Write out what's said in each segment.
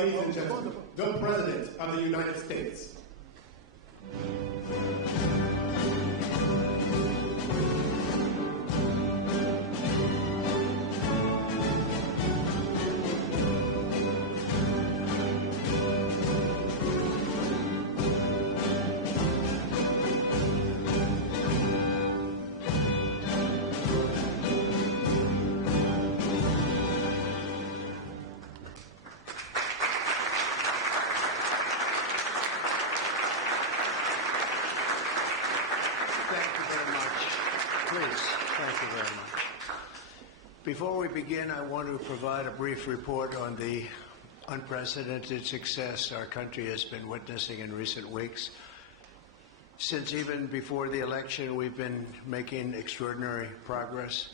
Ladies and gentlemen, the President of the United States. Before we begin, I want to provide a brief report on the unprecedented success our country has been witnessing in recent weeks. Since even before the election, we've been making extraordinary progress.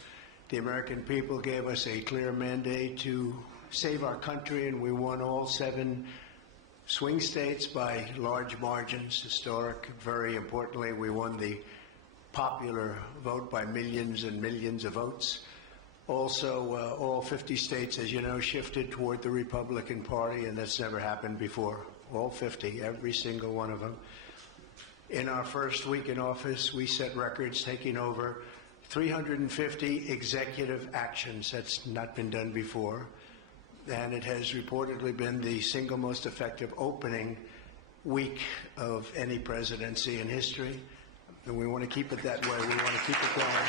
The American people gave us a clear mandate to save our country, and we won all 7 swing states by large margins, historic. Very importantly, we won the popular vote by millions and millions of votes. Also, all 50 states, as you know, shifted toward the Republican Party, and that's never happened before. All 50, every single one of them. In our first week in office, we set records, taking over 350 executive actions. That's not been done before. And it has reportedly been the single most effective opening week of any presidency in history. And we want to keep it that way. We want to keep it going.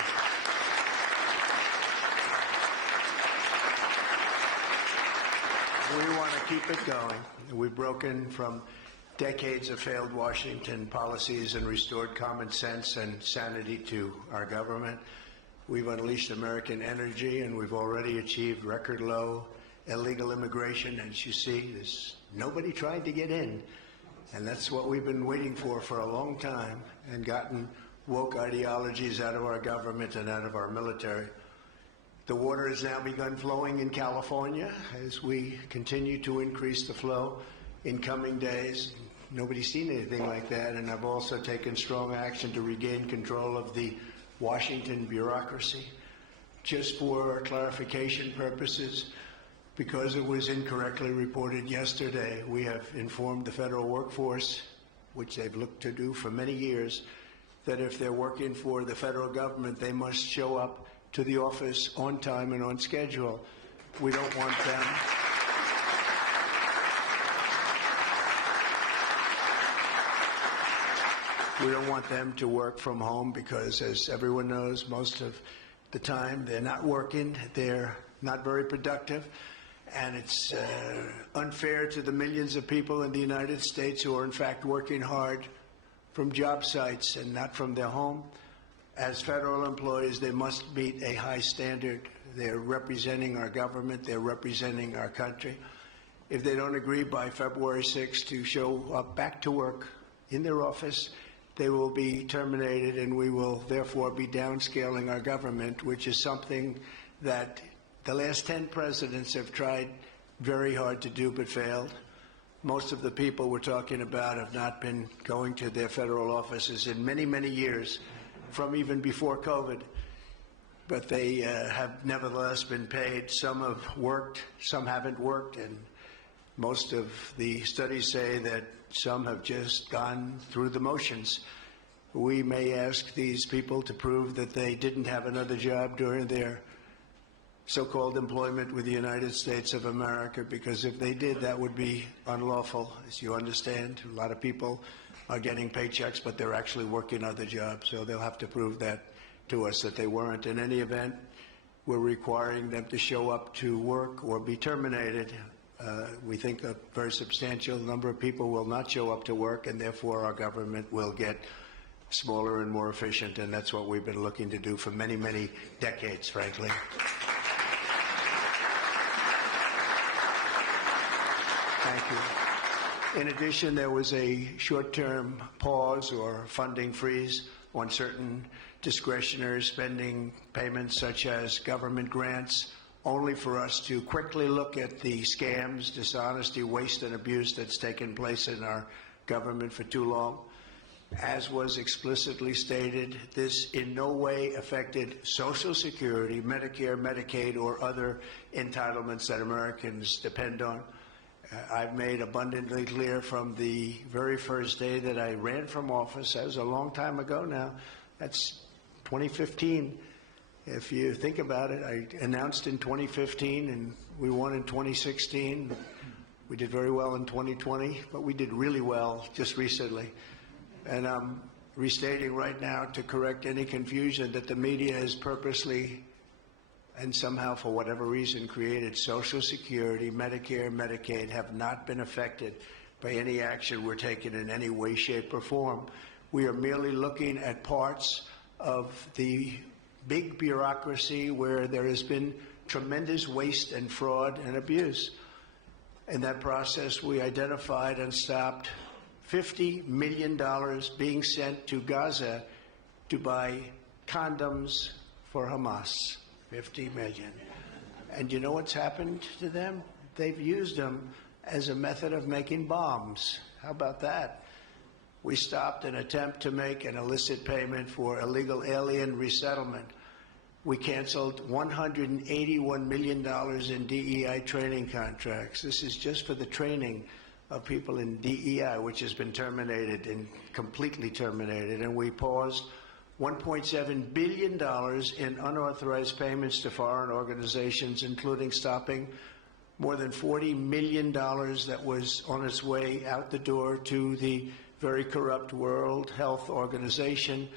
We want to keep it going. We've broken from decades of failed Washington policies and restored common sense and sanity to our government. We've unleashed American energy, and we've already achieved record low illegal immigration. As you see, there's nobody tried to get in. And that's what we've been waiting for a long time, and gotten woke ideologies out of our government and out of our military. The water has now begun flowing in California as we continue to increase the flow in coming days. Nobody's seen anything like that, and I've also taken strong action to regain control of the Washington bureaucracy. Just for clarification purposes, because it was incorrectly reported yesterday, we have informed the federal workforce, which they've looked to do for many years, that if they're working for the federal government, they must show up to the office on time and on schedule. We don't want them. We don't want them to work from home because, as everyone knows, most of the time they're not working, they're not very productive, and it's unfair to the millions of people in the United States who are in fact working hard from job sites and not from their home. As federal employees, they must meet a high standard. They're representing our government. They're representing our country. If they don't agree by February 6th to show up back to work in their office, they will be terminated, and we will therefore be downscaling our government, which is something that the last 10 presidents have tried very hard to do but failed. Most of the people we're talking about have not been going to their federal offices in many, many years, from even before COVID, but they have nevertheless been paid. Some have worked, some haven't worked, and most of the studies say that some have just gone through the motions. We may ask these people to prove that they didn't have another job during their so-called employment with the United States of America, because if they did, that would be unlawful. As you understand, a lot of people are getting paychecks, but they're actually working other jobs, so they'll have to prove that to us, that they weren't. In any event, we're requiring them to show up to work or be terminated. We think a very substantial number of people will not show up to work, and therefore our government will get smaller and more efficient, and that's what we've been looking to do for many, many decades, frankly. Thank you. In addition, there was a short-term pause or funding freeze on certain discretionary spending payments, such as government grants, only for us to quickly look at the scams, dishonesty, waste, and abuse that's taken place in our government for too long. As was explicitly stated, this in no way affected Social Security, Medicare, Medicaid, or other entitlements that Americans depend on. I've made abundantly clear from the very first day that I ran from office. That was a long time ago now. That's 2015. If you think about it, I announced in 2015 and we won in 2016. We did very well in 2020, but we did really well just recently. And I'm restating right now to correct any confusion that the media has purposely and somehow, for whatever reason, created Social Security, Medicare, Medicaid have not been affected by any action we're taking in any way, shape, or form. We are merely looking at parts of the big bureaucracy where there has been tremendous waste and fraud and abuse. In that process, we identified and stopped $50 million being sent to Gaza to buy condoms for Hamas. 50 million. And you know what's happened to them? They've used them as a method of making bombs. How about that? We stopped an attempt to make an illicit payment for illegal alien resettlement. We canceled $181 million in DEI training contracts. This is just for the training of people in DEI, which has been terminated and completely terminated. And we paused $1.7 billion in unauthorized payments to foreign organizations, including stopping more than $40 million that was on its way out the door to the very corrupt World Health Organization,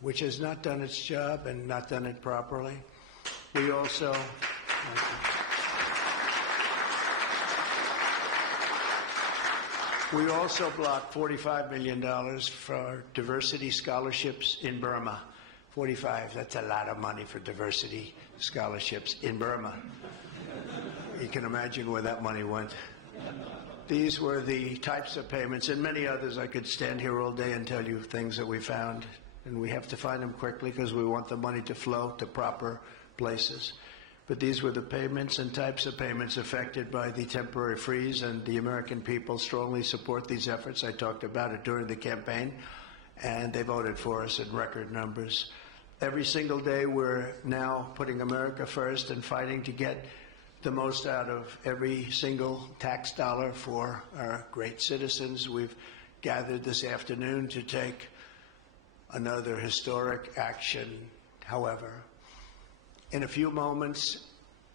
which has not done its job and not done it properly. We also blocked $45 million for diversity scholarships in Burma. 45, that's a lot of money for diversity scholarships in Burma. You can imagine where that money went. These were the types of payments, and many others. I could stand here all day and tell you things that we found, and we have to find them quickly because we want the money to flow to proper places. But these were the payments and types of payments affected by the temporary freeze, and the American people strongly support these efforts. I talked about it during the campaign, and they voted for us in record numbers. Every single day we're now putting America first and fighting to get the most out of every single tax dollar for our great citizens. We've gathered this afternoon to take another historic action. However, in a few moments,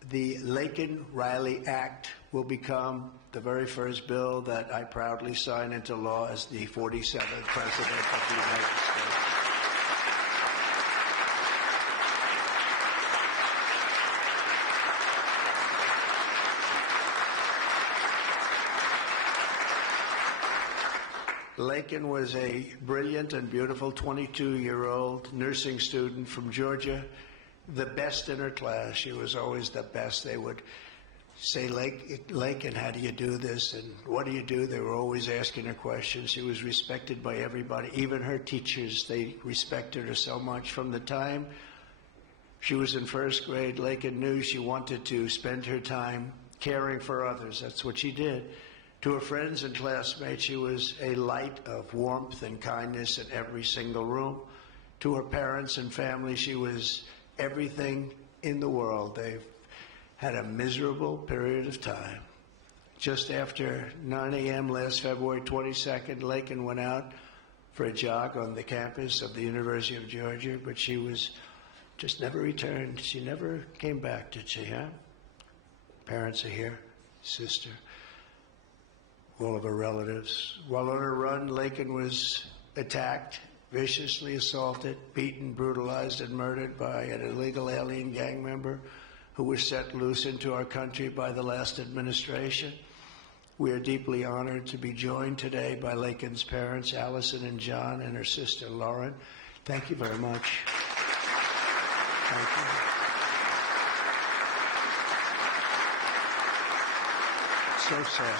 the Laken Riley Act will become the very first bill that I proudly sign into law as the 47th President of the United States. Laken was a brilliant and beautiful 22-year-old nursing student from Georgia, the best in her class. She was always the best. They would say, Laken, how do you do this? And what do you do? They were always asking her questions. She was respected by everybody, even her teachers. They respected her so much. From the time she was in first grade, Laken knew she wanted to spend her time caring for others. That's what she did. To her friends and classmates, she was a light of warmth and kindness in every single room. To her parents and family, she was everything in the world. They've had a miserable period of time. Just after 9 a.m. last February 22nd, Laken went out for a jog on the campus of the University of Georgia, but she was just never returned. She never came back, did she, huh? Parents are here, sister, all of her relatives. While on her run, Laken was attacked, viciously assaulted, beaten, brutalized, and murdered by an illegal alien gang member who was set loose into our country by the last administration. We are deeply honored to be joined today by Laken's parents, Allison and John, and her sister, Lauren. Thank you very much. Thank you. So sad.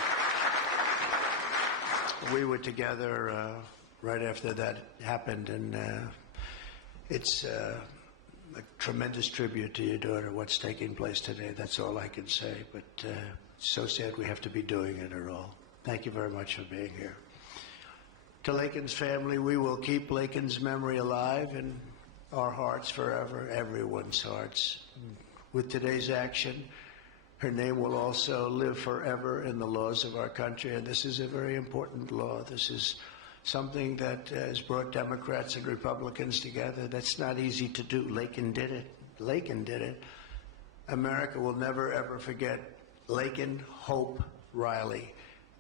We were together right after that happened, and it's a tremendous tribute to your daughter, what's taking place today. That's all I can say, but it's so sad we have to be doing it at all. Thank you very much for being here. To Laken's family, we will keep Laken's memory alive in our hearts forever, everyone's hearts. With today's action, Her name will also live forever in the laws of our country, and this is a very important law. This is something that has brought Democrats and Republicans together. That's not easy to do. Laken did it. Laken did it. America will never, ever forget Laken Hope Riley.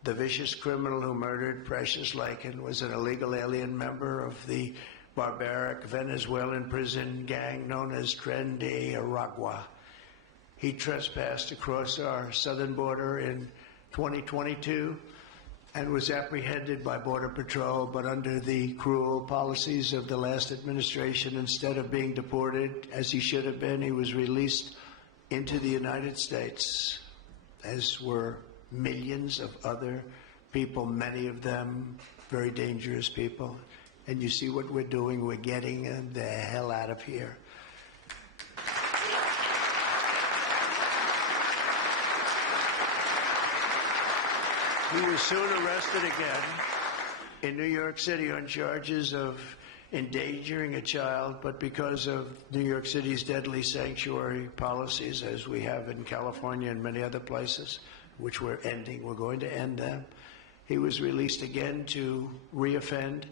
The vicious criminal who murdered Precious Laken was an illegal alien member of the barbaric Venezuelan prison gang known as Tren de Aragua. He trespassed across our southern border in 2022 and was apprehended by Border Patrol, but under the cruel policies of the last administration, instead of being deported, as he should have been, he was released into the United States, as were millions of other people, many of them very dangerous people. And you see what we're doing? We're getting them the hell out of here. He was soon arrested again in New York City on charges of endangering a child, but because of New York City's deadly sanctuary policies, as we have in California and many other places, which we're ending, we're going to end them, he was released again to reoffend.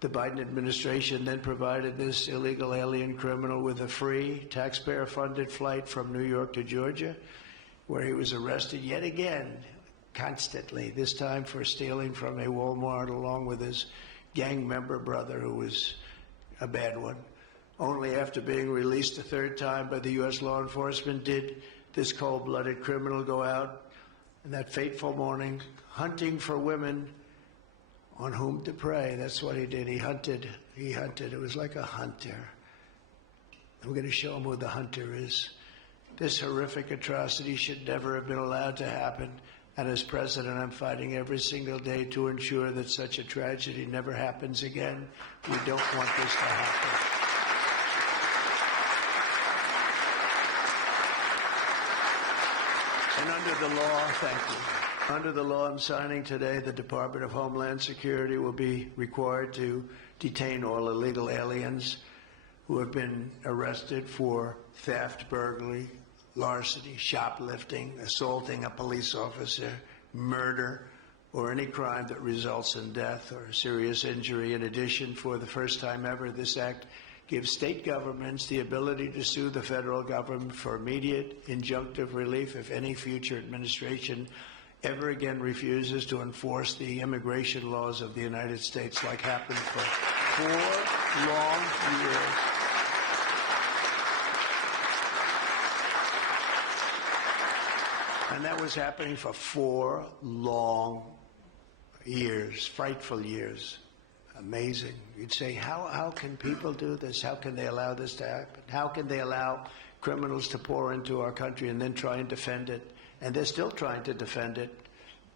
The Biden administration then provided this illegal alien criminal with a free, taxpayer-funded flight from New York to Georgia, where he was arrested yet again, constantly, this time for stealing from a Walmart along with his gang member brother, who was a bad one. Only after being released a third time by the U.S. law enforcement did this cold-blooded criminal go out in that fateful morning hunting for women on whom to prey. That's what he did. He hunted. It was like a hunter. I'm going to show him who the hunter is. This horrific atrocity should never have been allowed to happen. And as president, I'm fighting every single day to ensure that such a tragedy never happens again. We don't want this to happen. And under the law, thank you. Under the law I'm signing today, the Department of Homeland Security will be required to detain all illegal aliens who have been arrested for theft, burglary, larceny, shoplifting, assaulting a police officer, murder, or any crime that results in death or serious injury. In addition, for the first time ever, this act gives state governments the ability to sue the federal government for immediate injunctive relief if any future administration ever again refuses to enforce the immigration laws of the United States, like happened for 4 long years. And that was happening for 4 long years, frightful years. Amazing. You'd say, how can people do this? How can they allow this to happen? How can they allow criminals to pour into our country and then try and defend it? And they're still trying to defend it,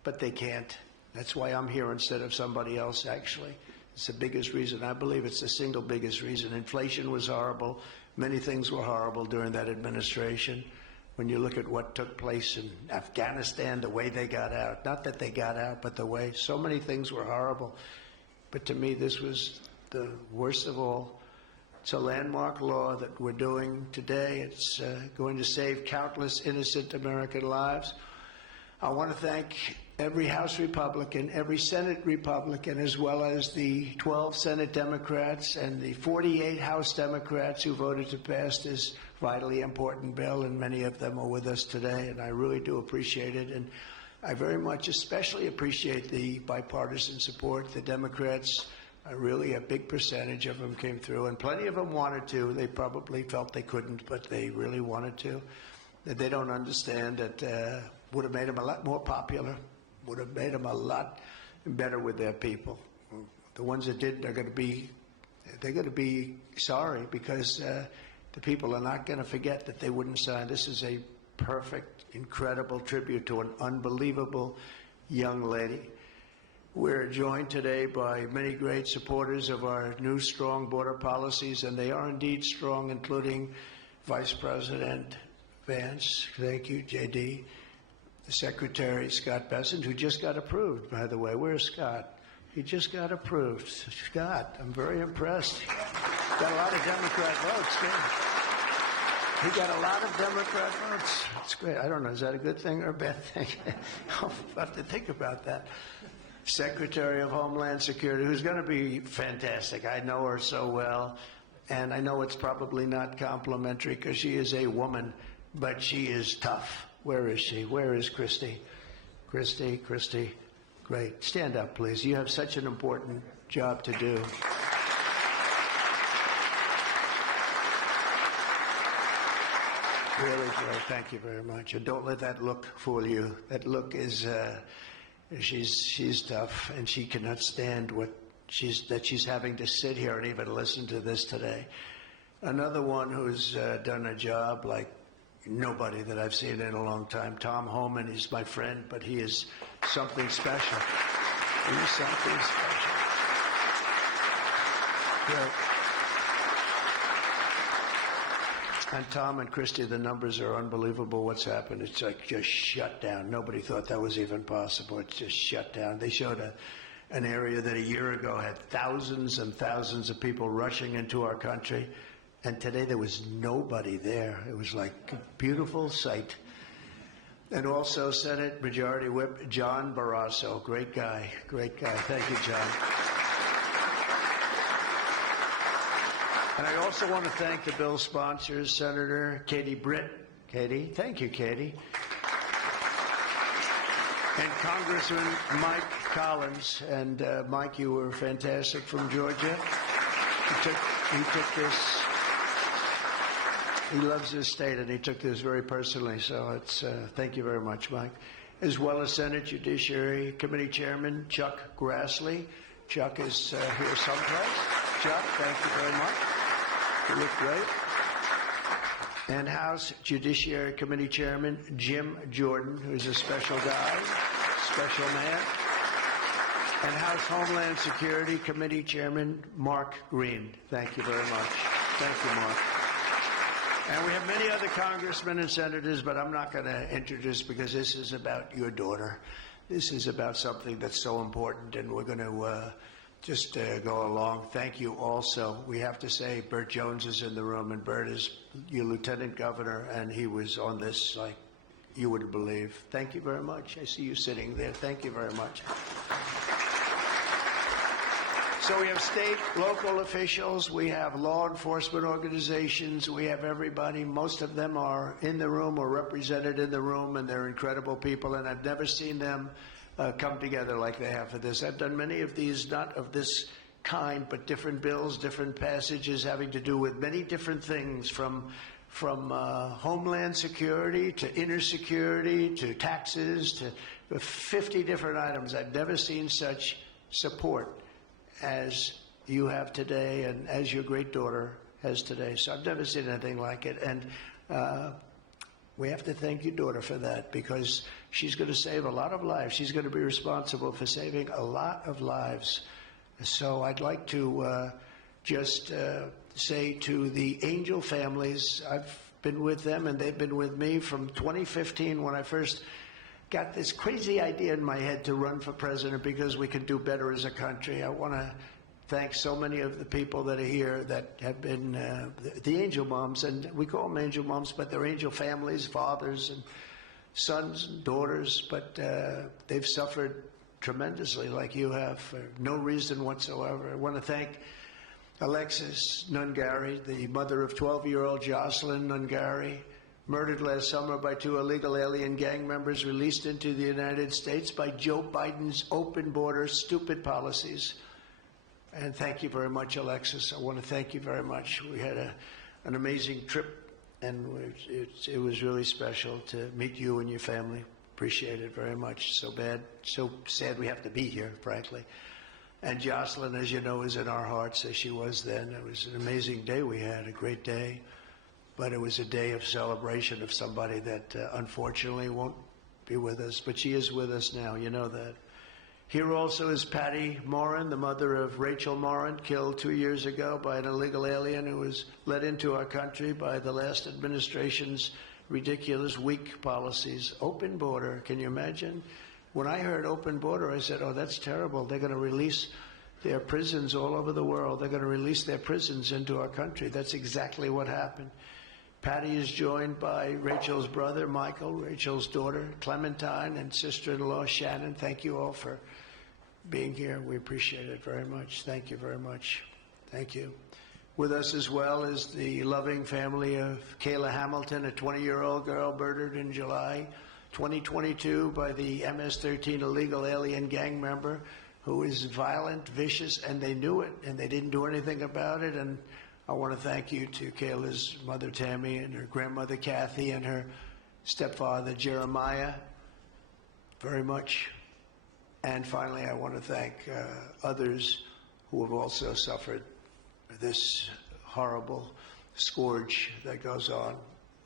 but they can't. That's why I'm here instead of somebody else, actually. It's the biggest reason. I believe it's the single biggest reason. Inflation was horrible. Many things were horrible during that administration. When you look at what took place in Afghanistan, the way they got out, not that they got out, but the way, so many things were horrible. But to me, this was the worst of all. It's a landmark law that we're doing today. It's going to save countless innocent American lives. I want to thank every House Republican, every Senate Republican, as well as the 12 Senate Democrats and the 48 House Democrats who voted to pass this vitally important bill, and many of them are with us today, and I really do appreciate it. And I very much especially appreciate the bipartisan support. The Democrats, really a big percentage of them came through, and plenty of them wanted to. They probably felt they couldn't, but they really wanted to. They don't understand that would have made them a lot more popular, would have made them a lot better with their people. The ones that didn't are going to be sorry, because the people are not going to forget that they wouldn't sign. This is a perfect, incredible tribute to an unbelievable young lady. We're joined today by many great supporters of our new strong border policies, and they are indeed strong, including Vice President Vance, thank you, JD, the Secretary Scott Bessent, who just got approved, by the way. Where's Scott? He just got approved. Scott, I'm very impressed. Got a lot of Democrat votes, too. He got a lot of Democrat votes. It's great. I don't know, is that a good thing or a bad thing? I'll have to think about that. Secretary of Homeland Security, who's going to be fantastic. I know her so well, and I know it's probably not complimentary because she is a woman, but she is tough. Where is she? Where is Christy? Christy, great. Stand up, please. You have such an important job to do. Really great. Thank you very much. And don't let that look fool you. That look is, she's tough, and she cannot stand what she's having to sit here and even listen to this today. Another one who's done a job like nobody that I've seen in a long time, Tom Homan. He's my friend, but he is something special. He's something special. Great. And Tom and Christy, the numbers are unbelievable. What's happened? It's like just shut down. Nobody thought that was even possible. It's just shut down. They showed an area that a year ago had thousands and thousands of people rushing into our country, and today there was nobody there. It was like a beautiful sight. And also Senate Majority Whip John Barrasso, great guy. Thank you, John. And I also want to thank the bill sponsors, Senator Katie Britt. Katie, thank you, Katie. And Congressman Mike Collins. And Mike, you were fantastic from Georgia. He took this. He loves his state, and he took this very personally. So it's thank you very much, Mike. As well as Senate Judiciary Committee Chairman Chuck Grassley. Chuck is here someplace. Chuck, thank you very much. You look great. And House Judiciary Committee Chairman Jim Jordan, who's a special guy, special man. And House Homeland Security Committee Chairman Mark Green. Thank you very much. Thank you, Mark. And we have many other congressmen and senators, but I'm not going to introduce because this is about your daughter. This is about something that's so important, and we're going to just go along. Thank you also. We have to say Burt Jones is in the room, and Burt is your lieutenant governor, and he was on this like you wouldn't believe. Thank you very much. I see you sitting there. Thank you very much. So we have state, local officials, we have law enforcement organizations, we have everybody. Most of them are in the room or represented in the room, and they're incredible people, and I've never seen them come together like they have for this. I've done many of these, not of this kind, but different bills, different passages having to do with many different things, from homeland security to inner security to taxes to 50 different items. I've never seen such support as you have today and as your great daughter has today. So I've never seen anything like it. And we have to thank your daughter for that, because she's going to save a lot of lives. She's going to be responsible for saving a lot of lives. So I'd like to just say to the Angel families, I've been with them and they've been with me from 2015 when I first got this crazy idea in my head to run for president because we can do better as a country. I want to thank so many of the people that are here that have been the angel moms, and we call them angel moms, but they're angel families, fathers and sons and daughters, but they've suffered tremendously like you have for no reason whatsoever. I want to thank Alexis Nungari, the mother of 12-year-old Jocelyn Nungari, murdered last summer by 2 illegal alien gang members released into the United States by Joe Biden's open border stupid policies. And thank you very much, Alexis. I want to thank you very much. We had an amazing trip, and it was really special to meet you and your family. Appreciate it very much. So sad we have to be here, frankly. And Jocelyn, as you know, is in our hearts as she was then. It was an amazing day we had, a great day. But it was a day of celebration of somebody that unfortunately won't be with us. But she is with us now, you know that. Here also is Patty Morin, the mother of Rachel Morin, killed 2 years ago by an illegal alien who was let into our country by the last administration's ridiculous, weak policies. Open border, can you imagine? When I heard open border, I said, oh, that's terrible. They're going to release their prisons all over the world. They're going to release their prisons into our country. That's exactly what happened. Patty is joined by Rachel's brother, Michael, Rachel's daughter, Clementine, and sister-in-law, Shannon. Thank you all for being here. We appreciate it very much. Thank you very much. Thank you. With us as well is the loving family of Kayla Hamilton, a 20-year-old girl murdered in July 2022 by the MS-13 illegal alien gang member who is violent, vicious, and they knew it, and they didn't do anything about it. And I want to thank you to Kayla's mother, Tammy, and her grandmother, Kathy, and her stepfather, Jeremiah, very much. And finally, I want to thank others who have also suffered this horrible scourge that goes on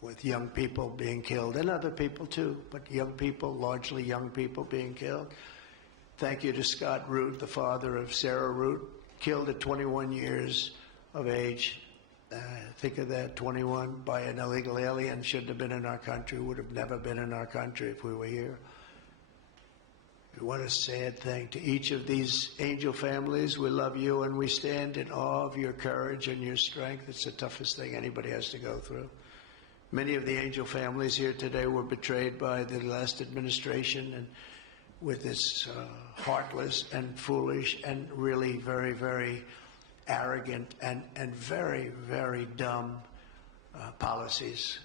with young people being killed, and other people too, but young people, largely young people being killed. Thank you to Scott Root, the father of Sarah Root, killed at 21 years of age. Think of that, 21 by an illegal alien, shouldn't have been in our country, would have never been in our country if we were here. What a sad thing. To each of these angel families, we love you and we stand in awe of your courage and your strength. It's the toughest thing anybody has to go through. Many of the angel families here today were betrayed by the last administration and with its heartless and foolish and really very, very arrogant and very, very dumb policies.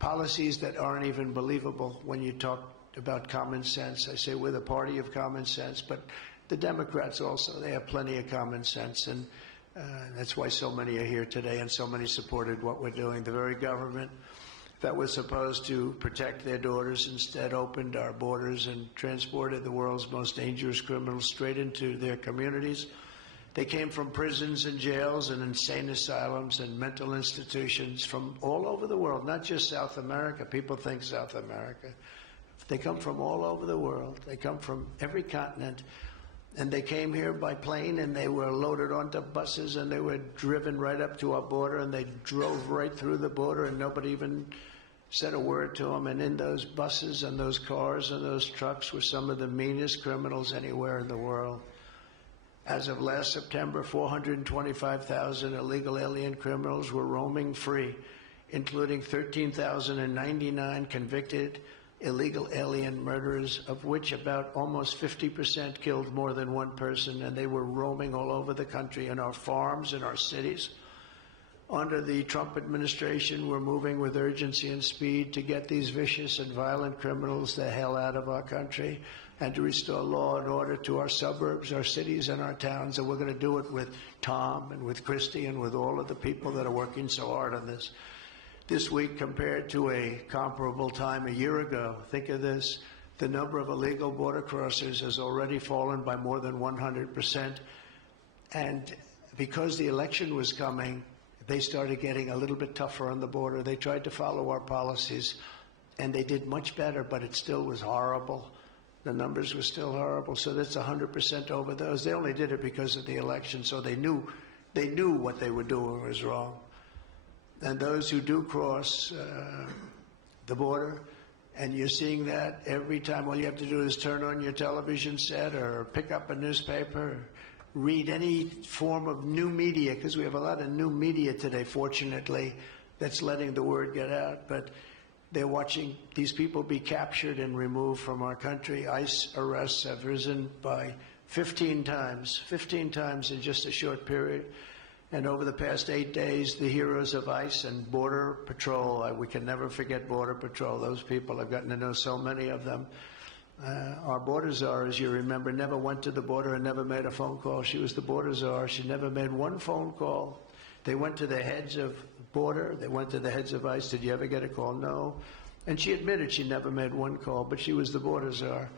Policies that aren't even believable when you talk about common sense. I say we're the party of common sense, but the Democrats also, they have plenty of common sense, and that's why so many are here today and so many supported what we're doing. The very government that was supposed to protect their daughters instead opened our borders and transported the world's most dangerous criminals straight into their communities. They came from prisons and jails and insane asylums and mental institutions from all over the world, not just South America. People think South America. They come from all over the world. They come from every continent. And they came here by plane, and they were loaded onto buses, and they were driven right up to our border, and they drove right through the border, and nobody even said a word to them. And in those buses and those cars and those trucks were some of the meanest criminals anywhere in the world. As of last September, 425,000 illegal alien criminals were roaming free, including 13,099 convicted illegal alien murderers, of which about almost 50% killed more than one person, and they were roaming all over the country in our farms, in our cities. Under the Trump administration, we're moving with urgency and speed to get these vicious and violent criminals the hell out of our country and to restore law and order to our suburbs, our cities, and our towns. And we're going to do it with Tom and with Christy and with all of the people that are working so hard on this. This week, compared to a comparable time a year ago, think of this, the number of illegal border crossers has already fallen by more than 100%. And because the election was coming, they started getting a little bit tougher on the border. They tried to follow our policies, and they did much better, but it still was horrible. The numbers were still horrible, so that's 100% over those. They only did it because of the election, so they knew what they were doing was wrong. And those who do cross the border, and you're seeing that every time, all you have to do is turn on your television set or pick up a newspaper, or read any form of new media, because we have a lot of new media today, fortunately, that's letting the word get out. But they're watching these people be captured and removed from our country. ICE arrests have risen by 15 times in just a short period. And over the past 8 days, the heroes of ICE and Border Patrol, we can never forget Border Patrol. Those people, I've gotten to know so many of them. Our border czar, as you remember, never went to the border and never made a phone call. She was the border czar. She never made one phone call. They went to the heads of border. They went to the heads of ICE. Did you ever get a call? No. And she admitted she never made one call, but she was the border czar.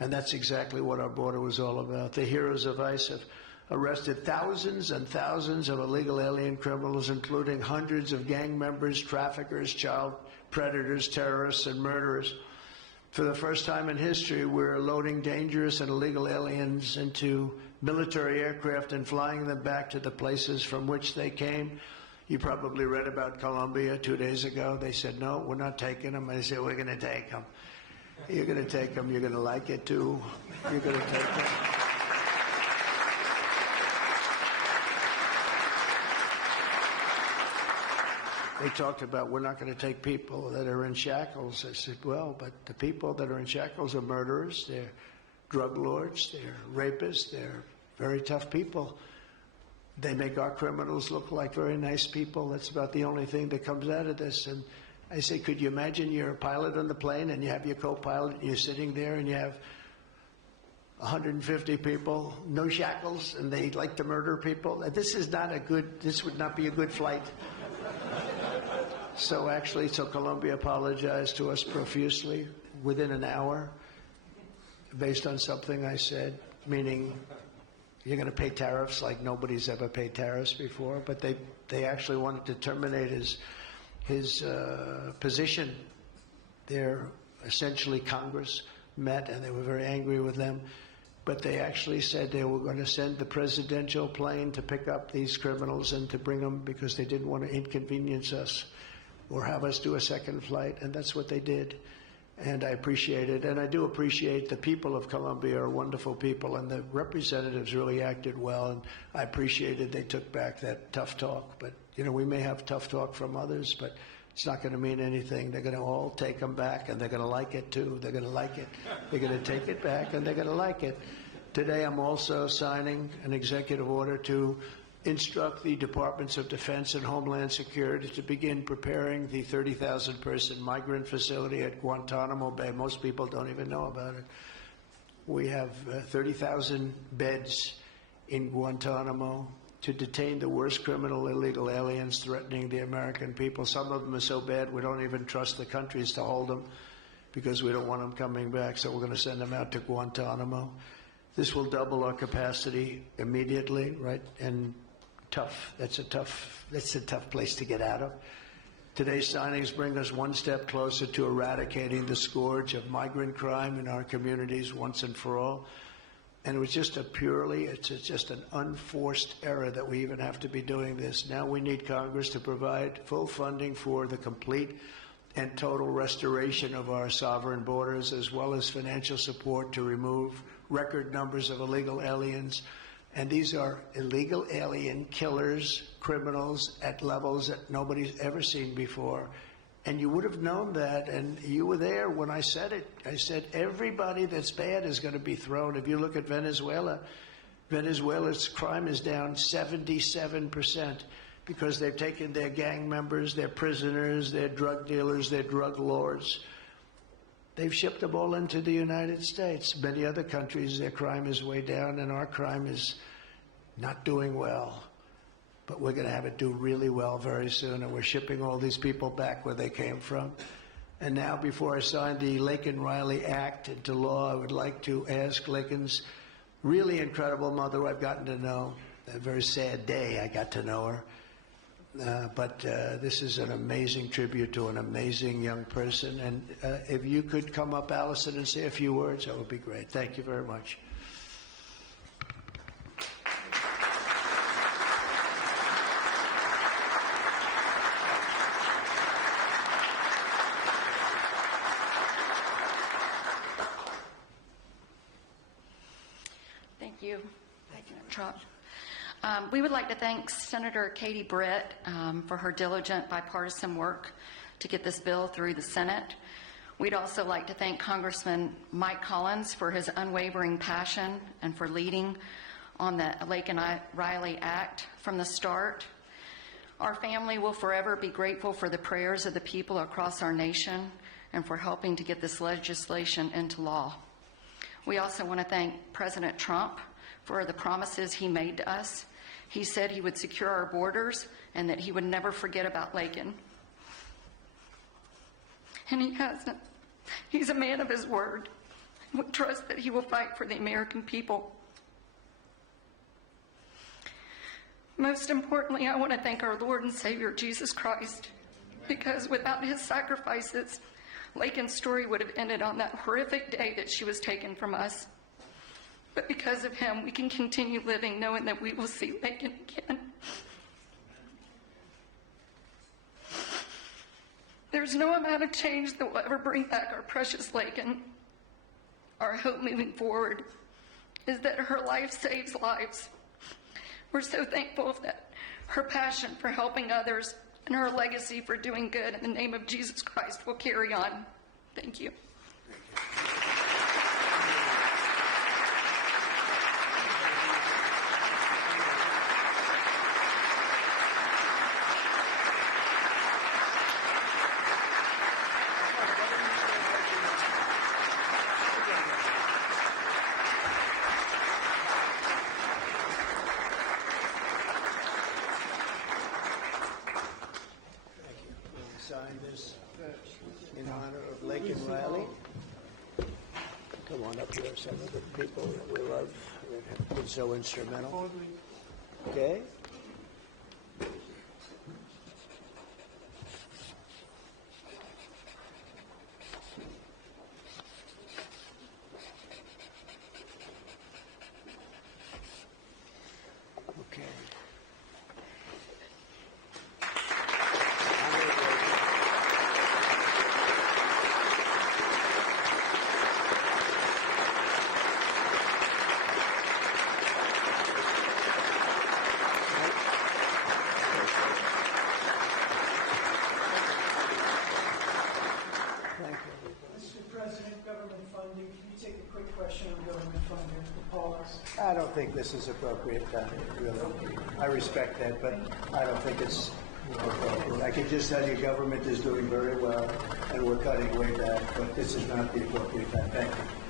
And that's exactly what our border was all about. The heroes of ICE have arrested thousands and thousands of illegal alien criminals, including hundreds of gang members, traffickers, child predators, terrorists, and murderers. For the first time in history, we're loading dangerous and illegal aliens into military aircraft and flying them back to the places from which they came. You probably read about Colombia 2 days ago. They said, no, we're not taking them. I said, we're going to take them. You're going to take them. You're going to like it, too. You're going to take them. they talked about, we're not going to take people that are in shackles. I said, well, but the people that are in shackles are murderers, they're drug lords, they're rapists, they're very tough people. They make our criminals look like very nice people. That's about the only thing that comes out of this. And I say, could you imagine you're a pilot on the plane and you have your co-pilot and you're sitting there and you have 150 people, no shackles, and they like to murder people? This would not be a good flight. So Colombia apologized to us profusely within an hour based on something I said, meaning you're going to pay tariffs like nobody's ever paid tariffs before. But they actually wanted to terminate his position. They're essentially Congress met and they were very angry with them. But they actually said they were going to send the presidential plane to pick up these criminals and to bring them because they didn't want to inconvenience us or have us do a second flight. And that's what they did. And I appreciate it. And I do appreciate the people of Colombia are wonderful people, and the representatives really acted well. And I appreciated they took back that tough talk. But, you know, we may have tough talk from others, but it's not going to mean anything. They're going to all take them back, and they're going to like it, too. They're going to like it. They're going to take it back, and they're going to like it. Today, I'm also signing an executive order to instruct the Departments of Defense and Homeland Security to begin preparing the 30,000-person migrant facility at Guantanamo Bay. Most people don't even know about it. We have 30,000 beds in Guantanamo to detain the worst criminal illegal aliens threatening the American people. Some of them are so bad we don't even trust the countries to hold them because we don't want them coming back, so we're going to send them out to Guantanamo. This will double our capacity immediately, right? And tough. That's a tough place to get out of. Today's signings bring us one step closer to eradicating the scourge of migrant crime in our communities once and for all. And it was just it's just an unforced error that we even have to be doing this. Now we need Congress to provide full funding for the complete and total restoration of our sovereign borders, as well as financial support to remove record numbers of illegal aliens. And these are illegal alien killers, criminals at levels that nobody's ever seen before. And you would have known that, and you were there when I said it. I said everybody that's bad is going to be thrown. If you look at Venezuela, Venezuela's crime is down 77% because they've taken their gang members, their prisoners, their drug dealers, their drug lords. They've shipped them all into the United States. Many other countries, their crime is way down, and our crime is not doing well. But we're going to have it do really well very soon, and we're shipping all these people back where they came from. And now, before I sign the Laken Riley Act into law, I would like to ask Laken's really incredible mother, who I've gotten to know. A very sad day I got to know her. But this is an amazing tribute to an amazing young person. And if you could come up, Allison, and say a few words, that would be great. Thank you very much. Thank you, President Trump. We would like to thank Senator Katie Britt for her diligent bipartisan work to get this bill through the Senate. We'd also like to thank Congressman Mike Collins for his unwavering passion and for leading on the Laken Riley Act from the start. Our family will forever be grateful for the prayers of the people across our nation and for helping to get this legislation into law. We also want to thank President Trump for the promises he made to us. He said he would secure our borders and that he would never forget about Laken. And he hasn't. He's a man of his word. We trust that he will fight for the American people. Most importantly, I want to thank our Lord and Savior, Jesus Christ, because without his sacrifices, Laken's story would have ended on that horrific day that she was taken from us. But because of him, we can continue living knowing that we will see Laken again. There's no amount of change that will ever bring back our precious Laken. Our hope moving forward is that her life saves lives. We're so thankful that her passion for helping others and her legacy for doing good in the name of Jesus Christ will carry on. Thank you. Sign this in honor of Laken Riley. Come on up here, some of the people that we love that have been so instrumental. Okay? Okay. Mr. President, government funding, can you take a quick question on government funding for pause? I don't think this is appropriate, really. I respect that, but I don't think it's appropriate. I can just tell you government is doing very well, and we're cutting way back, but this is not the appropriate time. Thank you.